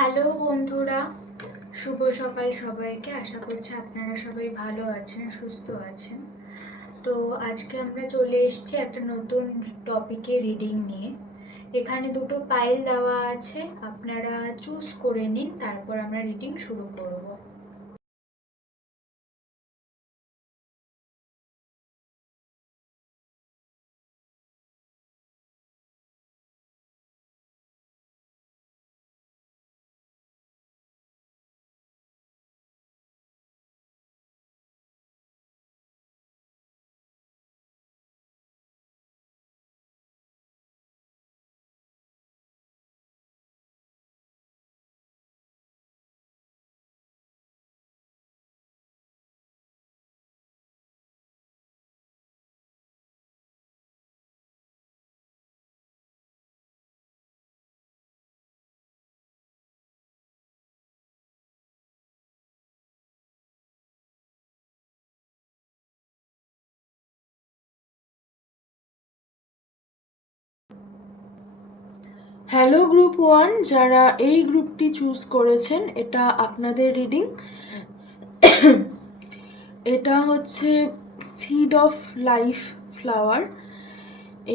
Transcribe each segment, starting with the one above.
Hello বন্ধুরা, শুভ সকাল সবাইকে। আশা করছি আপনারা সবাই ভালো আছেন, সুস্থ আছেন। তো আজকে আমরা চলে এসেছি একটা নতুন টপিকে রিডিং নিয়ে। এখানে দুটো পাইল দেওয়া আছে, আপনারা চুজ করে নিন, তারপর আমরা রিডিং শুরু করব। হ্যালো গ্রুপ 1, যারা এই গ্রুপটি চুজ করেছেন, এটা আপনাদের রিডিং। এটা হচ্ছে সিড অফ লাইফ ফ্লাওয়ার।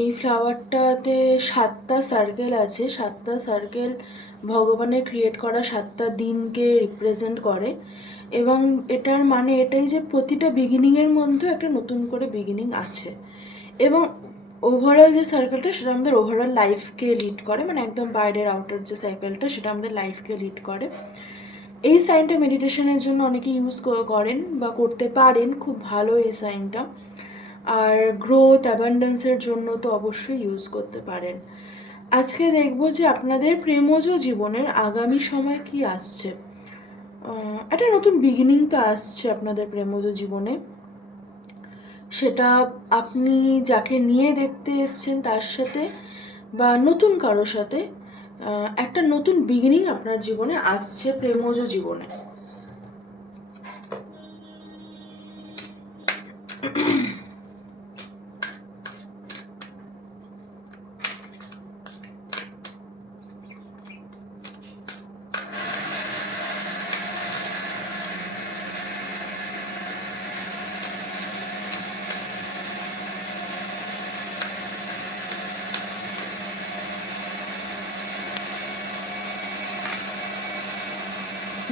এই ফ্লাওয়ারটাতে 7টা সার্কেল আছে। 7টা সার্কেল ভগবানের ক্রিয়েট করা 7টা দিনকে রিপ্রেজেন্ট করে, এবং এটার মানে এটাই যে প্রতিটা বিগিনিংয়ের মধ্যে একটা নতুন করে বিগিনিং আছে। এবং ওভারঅল যে সার্কেলটা সেটা আমাদের ওভারঅল লাইফকে লিড করে, মানে একদম বাইরের আউটার যে সার্কেলটা সেটা আমাদের লাইফকে লিড করে। এই সাইনটা মেডিটেশনের জন্য অনেকে ইউজ করেন বা করতে পারেন, খুব ভালো এই সাইনটা। আর গ্রোথ অ্যাবান্ডেন্সের জন্য তো অবশ্যই ইউজ করতে পারেন। আজকে দেখবো যে আপনাদের প্রেমজ জীবনের আগামী সময় কি আসছে। একটা নতুন বিগিনিং তো আসছে আপনাদের প্রেমজ জীবনে। সেটা আপনি যাকে নিয়ে দেখতে এসছেন তার সাথে বা নতুন কারোর সাথে একটা নতুন বিগিনিং আপনার জীবনে আসছে, প্রেমজ জীবনে।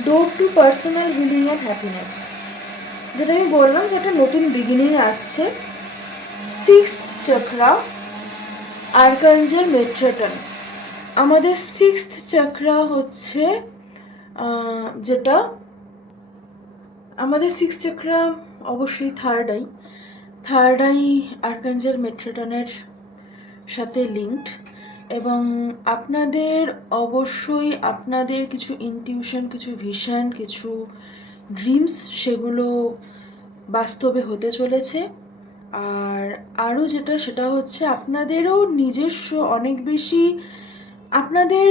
Door to personal healing and happiness, যেটা আমি বললাম যে একটা নতুন বিগিনিং আসছে। 6th chakra, archangel মেট্রাটন। আমাদের 6th চক্রা হচ্ছে যেটা আমাদের 6th চক্রা অবশ্যই থার্ড আই আর্কাঞ্জেল মেট্রাটনের সাথে লিঙ্কড। এবং আপনাদের অবশ্যই আপনাদের কিছু ইনটিউশন, কিছু ভিশন, কিছু ড্রিমস, সেগুলো বাস্তবে হতে চলেছে। আর আরও যেটা, সেটা হচ্ছে আপনাদেরও নিজস্ব অনেক বেশি আপনাদের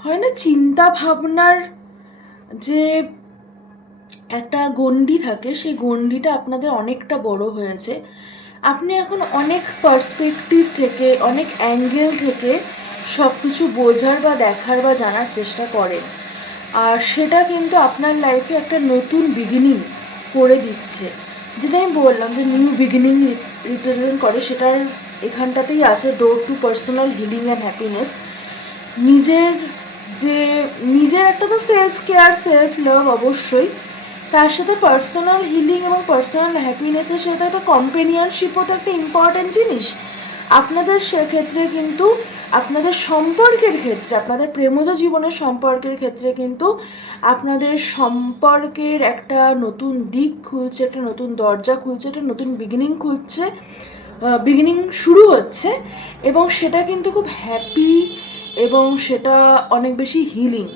হয় না চিন্তা ভাবনার যে একটা গণ্ডি থাকে, সেই গণ্ডিটা আপনাদের অনেকটা বড় হয়েছে। আপনি এখন অনেক পার্সপেক্টিভ থেকে, অনেক অ্যাঙ্গেল থেকে সব কিছু বোঝার বা দেখার বা জানার চেষ্টা করেন। আর সেটা কিন্তু আপনার লাইফে একটা নতুন বিগিনিং করে দিচ্ছে। যেটা আমি বললাম যে নিউ বিগিনিং রিপ্রেজেন্ট করে, সেটার এখানটাতেই আছে door to personal healing and happiness. নিজের একটা তো সেলফ কেয়ার, সেলফ লাভ অবশ্যই, তার সাথে পার্সোনাল হিলিং এবং পার্সোনাল হ্যাপিনেসের সাথে একটা কম্পেনিয়নশিপও তো একটা ইম্পর্ট্যান্ট জিনিস। আপনাদের সেক্ষেত্রে কিন্তু আপনাদের সম্পর্কের ক্ষেত্রে, আপনাদের প্রেমজ জীবনের সম্পর্কের ক্ষেত্রে কিন্তু আপনাদের সম্পর্কের একটা নতুন দিক খুলছে, একটা নতুন দরজা খুলছে, একটা নতুন বিগিনিং শুরু হচ্ছে। এবং সেটা কিন্তু খুব হ্যাপি এবং সেটা অনেক বেশি হিলিং।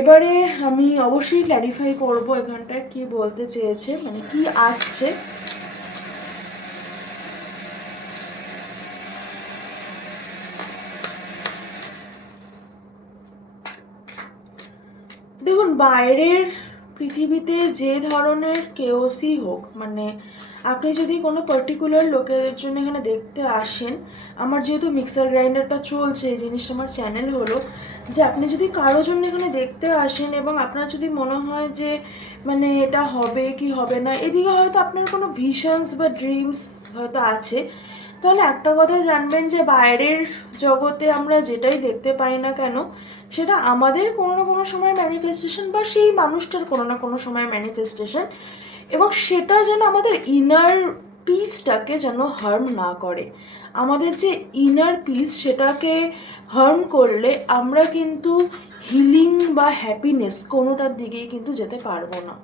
এবারে আমি অবশ্যই ক্ল্যারিফাই করব এখানটায় কি বলতে চেয়েছে, মানে কি আসছে। দেখুন, বাইরের পৃথিবীতে যে ধরনের কেওসই হোক, মানে আপনি যদি কোনো পার্টিকুলার লোকের জন্য এখানে দেখতে আসেন, আমার যেহেতু মিক্সার গ্রাইন্ডারটা চলছে, এই জিনিসটা আমার চ্যানেল হলো, যে আপনি যদি কারো জন্য এখানে দেখতে আসেন এবং আপনার যদি মনে হয় যে মানে এটা হবে কি হবে না, এদিকে হয়তো আপনার কোনো ভিশনস বা ড্রিমস হয়তো আছে, তাহলে একটা কথা জানবেন যে বাইরের জগতে আমরা যেটাই দেখতে পাই না কেন, সেটা আমাদের কোনো না কোনো সময় ম্যানিফেস্টেশন বা সেই মানুষটার কোনো না কোনো সময় ম্যানিফেস্টেশন, এবং সেটা যেন আমাদের ইনার পিসটাকে যেন হার্ম না করে। আমাদের যে ইনার পিস সেটাকে হার্ম করলে আমরা কিন্তু হিলিং বা হ্যাপিনেস কোনোটার দিকেই কিন্তু যেতে পারবো না।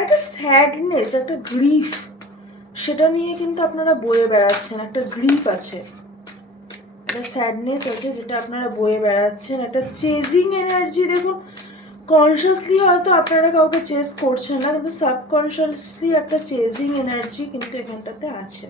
একটা স্যাডনেস, একটা গ্রিফ, সেটা নিয়ে কিন্তু আপনারা বয়ে বেড়াচ্ছেন। একটা গ্রিফ আছে, একটা স্যাডনেস আছে যেটা আপনারা বয়ে বেড়াচ্ছেন। একটা চেজিং এনার্জি, দেখুন কনসিয়াসলি হয়তো আপনারা কাউকে চেস করছেন না, কিন্তু সাবকনসিয়াসলি একটা চেজিং এনার্জি কিন্তু এখানটাতে আছে।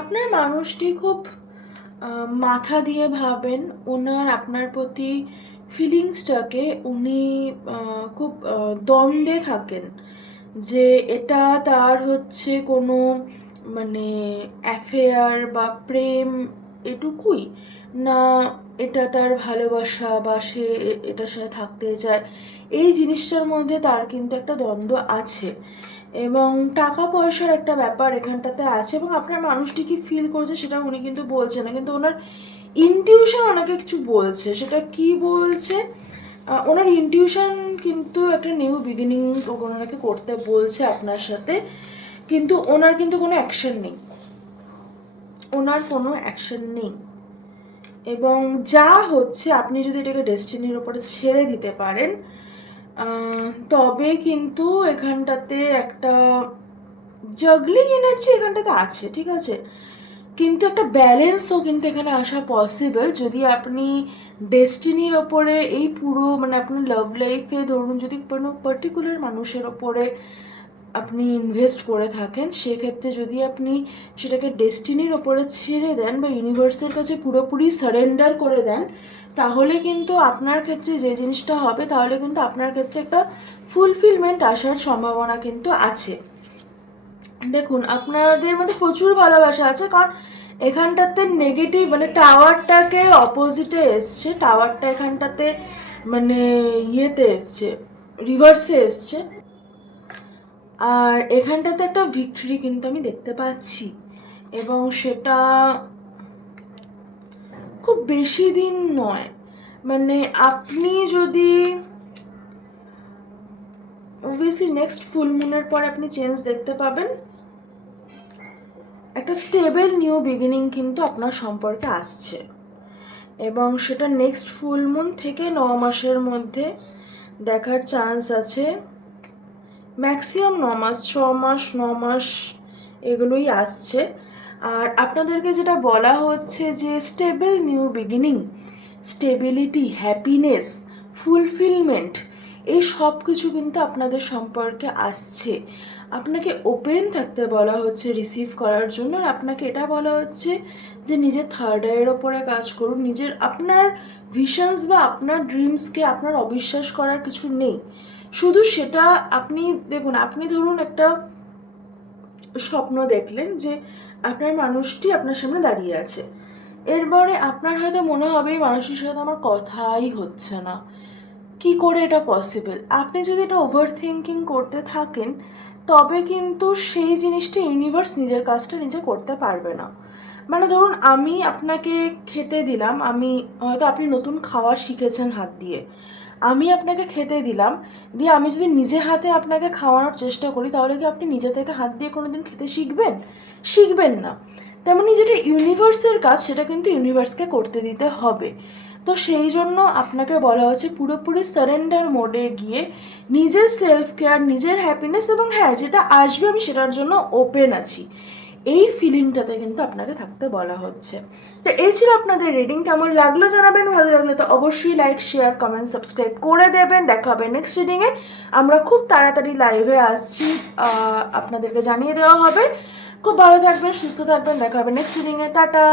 আপনার মানুষটি খুব মাথা দিয়ে ভাবেন, ওনার আপনার প্রতি ফিলিংসটাকে উনি খুব দ্বন্দ্বে থাকেন যে এটা তার হচ্ছে কোনো মানে অ্যাফেয়ার বা প্রেম এটুকুই, না এটা তার ভালোবাসা বা সে এটার সাথে থাকতে চায়। এই জিনিসটার মধ্যে তার কিন্তু একটা দ্বন্দ্ব আছে, এবং টাকা পয়সার একটা ব্যাপার এখানটাতে আছে, এবং আপনার মানুষটি কি ফিল করছে সেটা উনি কিন্তু বলছে না, কিন্তু ওনার ইনটিউশন ওনাকে কিছু বলছে। সেটা কি বলছে? ওনার ইনটিউশন কিন্তু একটা নিউ বিগিনিং ওনাকে করতে বলছে আপনার সাথে, কিন্তু ওনার কিন্তু কোনো অ্যাকশন নেই, ওনার কোনো অ্যাকশন নেই। এবং যা হচ্ছে আপনি যদি এটাকে ডেস্টিনির ওপরে ছেড়ে দিতে পারেন, তবে কিন্তু এখানটাতে একটা জাগলিং এনার্জি এখানটাতে আছে, ঠিক আছে, কিন্তু একটা ব্যালেন্সও কিন্তু এখানে আসা পসিবল যদি আপনি ডেস্টিনির ওপরে এই পুরো মানে আপনার লাভ লাইফে ধরুন যদি কোনো পার্টিকুলার মানুষের ওপরে আপনি ইনভেস্ট করে থাকেন, সেক্ষেত্রে যদি আপনি সেটাকে ডেস্টিনির ওপরে ছেড়ে দেন বা ইউনিভার্সের কাছে পুরোপুরি সারেন্ডার করে দেন, তাহলে কিন্তু আপনার ক্ষেত্রে যে জিনিসটা হবে, তাহলে কিন্তু আপনার ক্ষেত্রে একটা ফুলফিলমেন্ট আসার সম্ভাবনা কিন্তু আছে। দেখুন আপনাদের মধ্যে প্রচুর ভালোবাসা আছে, কারণ এখানটাতে নেগেটিভ মানে টাওয়ারটাকে অপোজিটে এসছে, টাওয়ারটা এখানটাতে মানে ইয়েতে এসছে, রিভার্সে এসছে, আর এখানটাতে একটা ভিক্টরি কিন্তু আমি দেখতে পাচ্ছি, এবং সেটা খুব বেশি দিন নয়। মানে আপনি যদি অবভিয়াসলি নেক্সট ফুল মুনের পর আপনি চেঞ্জ দেখতে পাবেন, একটা স্টেবল নিউ বিগিনিং কিন্তু আপনার সম্পর্কে আসছে, এবং সেটা নেক্সট ফুল মুন থেকে 9 মাসের মধ্যে দেখার চান্স আছে। ম্যাক্সিমাম 9 মাস, 6 মাস 9 মাস এগুলোই আসছে। আর আপনাদেরকে যেটা বলা হচ্ছে যে stable new beginning, stability, happiness, fulfilment, এই সব কিছু কিন্তু আপনাদের সম্পর্কে আসছে। আপনাকে ওপেন থাকতে বলা হচ্ছে রিসিভ করার জন্য, আর আপনাকে এটা বলা হচ্ছে যে নিজের থার্ড আইয়ের ওপরে কাজ করুন। নিজের আপনার ভিশনস বা আপনার ড্রিমসকে আপনার অবিশ্বাস করার কিছু নেই। শুধু সেটা আপনি দেখুন, আপনি ধরুন একটা স্বপ্ন দেখলেন যে আপনার মানুষটি আপনার সামনে দাঁড়িয়ে আছে, এরপরে আপনার হয়তো মনে হবে এই মানুষটির সাথে আমার কথাই হচ্ছে না, কি করে এটা পসিবল। আপনি যদি এটা ওভার থিঙ্কিং করতে থাকেন, তবে কিন্তু সেই জিনিসটা ইউনিভার্স নিজের কাজটা নিজে করতে পারবে না। মানে ধরুন আমি আপনাকে খেতে দিলাম, আমি হয়তো আপনি নতুন খাওয়া শিখেছেন হাত দিয়ে, আমি আপনাকে খেতে দিলাম, দিয়ে আমি যদি নিজে হাতে আপনাকে খাওয়ানোর চেষ্টা করি, তাহলে কি আপনি নিজে থেকে হাত দিয়ে কোনো দিন খেতে শিখবেন? শিখবেন না। তেমনি যেটা ইউনিভার্সের কাজ, সেটা কিন্তু ইউনিভার্সকে করতে দিতে হবে। তো সেই জন্য আপনাকে বলা হচ্ছে পুরোপুরি সারেন্ডার মোডে গিয়ে নিজের সেলফ কেয়ার, নিজের হ্যাপিনেস, এবং হ্যাঁ যেটা আসবে আমি সেটার জন্য ওপেন আছি, এই ফিলিংটাতে কিন্তু আপনাকে থাকতে বলা হচ্ছে। তো এই ছিল আপনাদের রিডিং। কেমন লাগলো জানাবেন, ভালো লাগলে তো অবশ্যই লাইক, শেয়ার, কমেন্ট, সাবস্ক্রাইব করে দেবেন। দেখা হবে নেক্সট রিডিংয়ে। আমরা খুব তাড়াতাড়ি লাইভে আসছি, আপনাদেরকে জানিয়ে দেওয়া হবে। খুব ভালো থাকবেন, সুস্থ থাকবেন, দেখা হবে নেক্সট রিডিংয়ে। টাটা।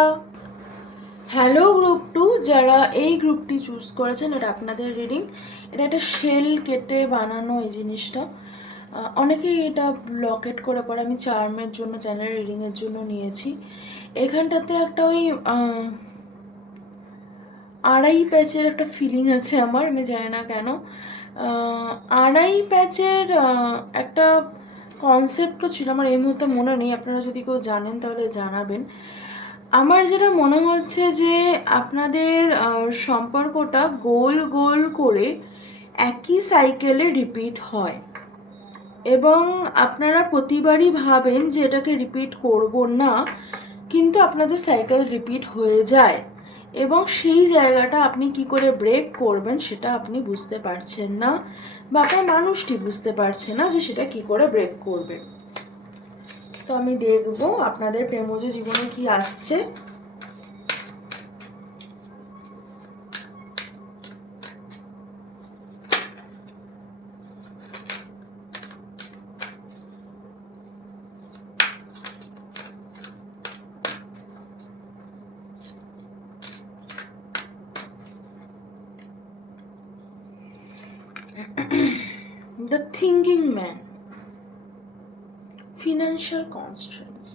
হ্যালো গ্রুপ 2, যারা এই গ্রুপটি চুজ করেছেন, এটা আপনাদের রিডিং। এটা একটা শেল কেটে বানানো এই জিনিসটা। অনেকেই এটা লকেট করে পরে আমি চার্মের জন্য, চ্যানেল রিডিংয়ের জন্য নিয়েছি। এখানটাতে একটা ওই আড়াই প্যাচের একটা ফিলিং আছে আমার, আমি জানি না কেন। আড়াই প্যাচের একটা কনসেপ্টও ছিল, আমার এই মুহূর্তে মনে নেই, আপনারা যদি কেউ জানেন তাহলে জানাবেন। আমার যেটা মনে হচ্ছে যে আপনাদের সম্পর্কটা গোল গোল করে একই সাইকেলে রিপিট হয়, এবং আপনারা প্রতিবারই ভাবেন যে এটাকে রিপিট করব না, কিন্তু আপনাদের সাইকেল রিপিট হয়ে যায়, এবং সেই জায়গাটা আপনি কি করে ব্রেক করবেন সেটা আপনি বুঝতে পারছেন না, বা আপনার মানুষটি বুঝতে পারছে না যে সেটা কি করে ব্রেক করবে। তো আমি দেখব আপনাদের প্রেমজ জীবনে কি আসছে। The thinking man, financial constraints.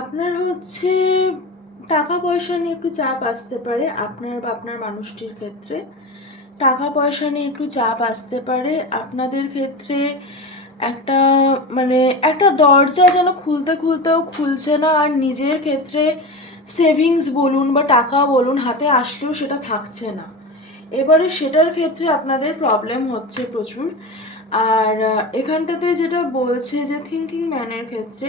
আপনার হচ্ছে টাকা পয়সা নিয়ে একটু চাপ আসতে পারে, আপনার বা আপনার মানুষটির ক্ষেত্রে টাকা পয়সা নিয়ে একটু চাপ আসতে পারে। আপনাদের ক্ষেত্রে একটা মানে একটা দরজা যেন খুলতে খুলতেও খুলছে না, আর নিজের ক্ষেত্রে সেভিংস বলুন বা টাকা বলুন হাতে আসলেও সেটা থাকছে না। এবারে সেটার ক্ষেত্রে আপনাদের প্রবলেম হচ্ছে প্রচুর। আর এখানটাতে যেটা বলছে যে থিঙ্কিং ম্যানের ক্ষেত্রে,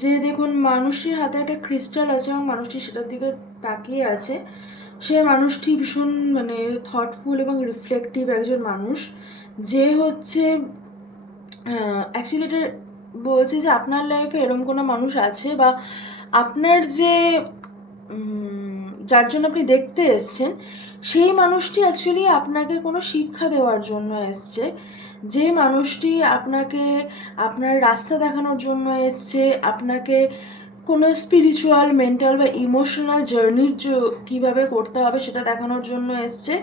যে দেখুন মানুষটির হাতে একটা ক্রিস্টাল আছে এবং মানুষটি সেটার দিকে তাকিয়ে আছে। সে মানুষটি ভীষণ মানে থটফুল এবং রিফ্লেক্টিভ একজন মানুষ, যে হচ্ছে অ্যাকচুয়ালি এটা বলছে যে আপনার লাইফে এরকম কোনো মানুষ আছে, বা আপনার যে যার জন্য আপনি দেখতে এসছেন সেই মানুষটি অ্যাকচুয়ালি আপনাকে কোনো শিক্ষা দেওয়ার জন্য এসছে, যে মানুষটি আপনাকে আপনার রাস্তা দেখানোর জন্য এসছে, আপনাকে কোনো স্পিরিচুয়াল, মেন্টাল বা ইমোশনাল জার্নি কীভাবে করতে হবে সেটা দেখানোর জন্য এসছে।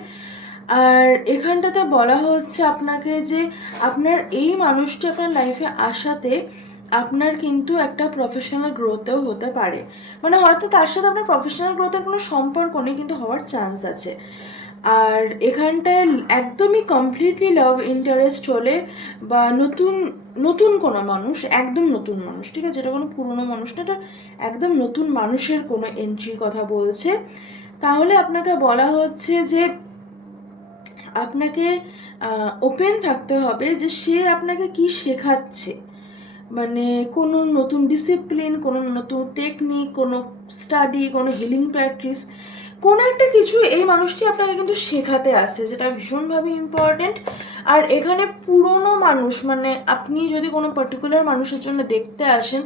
আর এখানটাতে বলা হচ্ছে আপনাকে যে আপনার এই মানুষটি আপনার লাইফে আসাতে আপনার কিন্তু একটা প্রফেশনাল গ্রোথেও হতে পারে, মানে হয়তো তার সাথে আপনার প্রফেশনাল গ্রোথের কোনো সম্পর্ক নেই কিন্তু হওয়ার চান্স আছে। আর এখানটায় একদমই কমপ্লিটলি লাভ ইন্টারেস্ট হলে, বা নতুন নতুন কোনো মানুষ, একদম নতুন মানুষ, ঠিক আছে, এটা কোনো পুরনো মানুষ না, এটা একদম নতুন মানুষের কোনো এন্ট্রির কথা বলছে, তাহলে আপনাকে বলা হচ্ছে যে আপনাকে ওপেন থাকতে হবে যে সে আপনাকে কি শেখাচ্ছে, মানে কোনো নতুন ডিসিপ্লিন, কোনো নতুন টেকনিক, কোনো স্টাডি, কোনো হিলিং প্র্যাকটিস, কোনো একটা কিছু এই মানুষটি আপনাকে কিন্তু শেখাতে আসছে, যেটা ভীষণভাবে ইম্পর্টেন্ট। আর এখানে পুরনো মানুষ, মানে আপনি যদি কোনো পার্টিকুলার মানুষের জন্য দেখতে আসেন,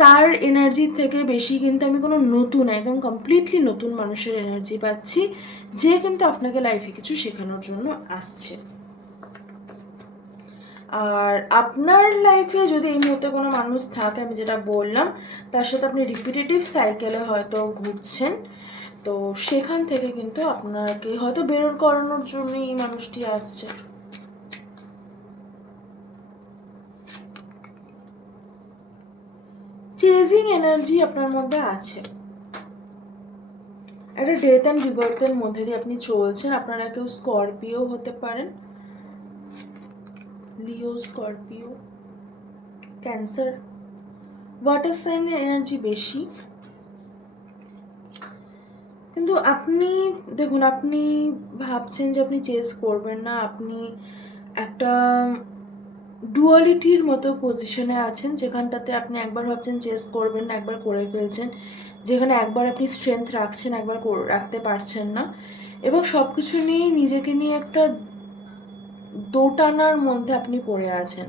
তার এনার্জির থেকে বেশি কিন্তু আমি কোনো নতুন, একদম কমপ্লিটলি নতুন মানুষের এনার্জি পাচ্ছি, যে কিন্তু আপনাকে লাইফে কিছু শেখানোর জন্য আসছে। আর আপনার লাইফে যদি এই মুহূর্তে কোনো মানুষ থাকে, আমি যেটা বললাম, তার সাথে আপনি রিপিটেটিভ সাইকেলে হয়তো ঘুরছেন, তো সেখান থেকে কিন্তু আপনাকে হয়তো বেরোর করানোর জন্য এই মানুষটি আসছে। চেজিং এনার্জি আপনার মধ্যে আছে, একটা ডেথ অ্যান্ড রিবার্থের মধ্যে দিয়ে আপনি চলছেন। আপনারা কেউ স্করপিও হতে পারেন, লিও, স্করপিও, ক্যান্সার, ওয়াটার সাইনের এনার্জি বেশি। কিন্তু আপনি দেখুন, আপনি ভাবছেন যে আপনি চেস করবেন না, আপনি একটা ডুয়ালিটির মতো পজিশনে আছেন, যেখানটাতে আপনি একবার ভাবছেন চেস করবেন না, একবার করে ফেলছেন, যেখানে একবার আপনি স্ট্রেংথ রাখছেন, একবার রাখতে পারছেন না, এবং সব কিছু নিয়েই নিজেকে নিয়ে একটা দোটানার মধ্যে আপনি পড়ে আছেন,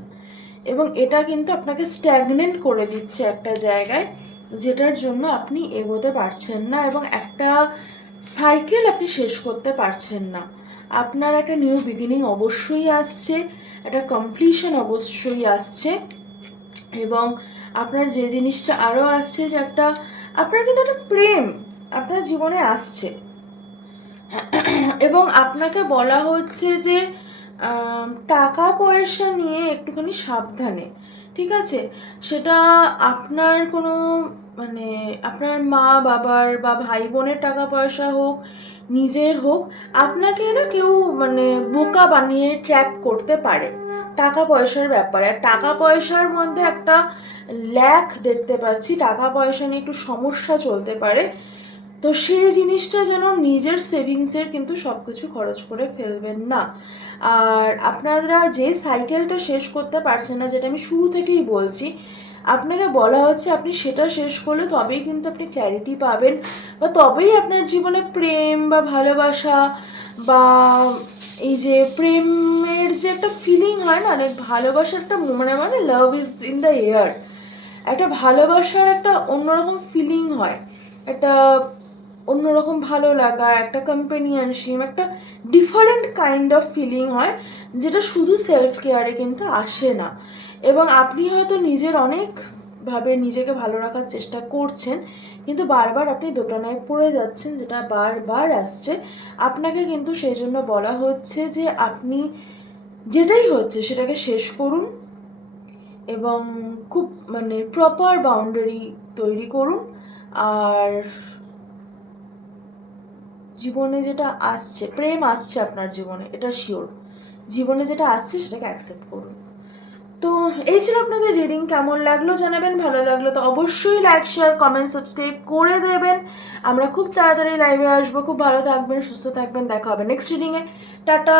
এবং এটা কিন্তু আপনাকে স্ট্যাগনেন্ট করে দিচ্ছে একটা জায়গায়, যেটার জন্য আপনি এগোতে পারছেন না এবং একটা সাইকেল আপনি শেষ করতে পারছেন না। আপনার একটা নিউ বিগিনিং অবশ্যই আসছে, একটা কমপ্লিশন অবশ্যই আসছে, এবং আপনার যে জিনিসটা আরও আসছে যে একটা আপনার কিন্তু একটা প্রেম আপনার জীবনে আসছে, এবং আপনাকে বলা হচ্ছে যে টাকা পয়সা নিয়ে একটুখানি সাবধানে, ঠিক আছে? সেটা আপনার কোনো মানে আপনার মা বাবার বা ভাই বোনের টাকা পয়সা হোক, নিজের হোক, আপনাকে না কেউ মানে বোকা বানিয়ে ট্র্যাপ করতে পারে টাকা পয়সার ব্যাপারে। আর টাকা পয়সার মধ্যে একটা ল্যাক দেখতে পাচ্ছি, টাকা পয়সা নিয়ে একটু সমস্যা চলতে পারে। তো সেই জিনিসটা যেন নিজের সেভিংসের কিন্তু সব কিছু খরচ করে ফেলবেন না। আর আপনারা যে সাইকেলটা শেষ করতে পারছেন না, যেটা আমি শুরু থেকেই বলছি, আপনাকে বলা হচ্ছে আপনি সেটা শেষ করলে তবেই কিন্তু আপনি ক্ল্যারিটি পাবেন, বা তবেই আপনার জীবনে প্রেম বা ভালোবাসা বা এই যে প্রেমের যে একটা ফিলিং হয় না, অনেক ভালোবাসার একটা মানে love is in the air, একটা ভালোবাসার একটা অন্যরকম ফিলিং হয়, একটা অন্যরকম ভালো লাগা, একটা কম্পেনিয়নশিপ, একটা ডিফারেন্ট কাইন্ড অফ ফিলিং হয়, যেটা শুধু সেলফ কেয়ারে কিন্তু আসে না। এবং আপনি হয়তো নিজের অনেকভাবে নিজেকে ভালো রাখার চেষ্টা করছেন, কিন্তু বারবার আপনি দোটানায় পড়ে যাচ্ছেন, যেটা বারবার আসছে। আপনাকে কিন্তু সেই জন্য বলা হচ্ছে যে আপনি যেটাই হচ্ছে সেটাকে শেষ করুন, এবং খুব মানে প্রপার বাউন্ডারি তৈরি করুন। আর জীবনে যেটা আসছে, প্রেম আসছে আপনার জীবনে, এটা শিওর। জীবনে যেটা আসছে সেটাকে অ্যাকসেপ্ট করুন। তো এই ছিল আপনাদের রিডিং। কেমন লাগলো জানাবেন, ভালো লাগলো তো অবশ্যই লাইক শেয়ার কমেন্ট সাবস্ক্রাইব করে দেবেন। আমরা খুব তাড়াতাড়ি লাইভে আসবো। খুব ভালো থাকবেন, সুস্থ থাকবেন, দেখা হবে নেক্সট রিডিংয়ে। টাটা।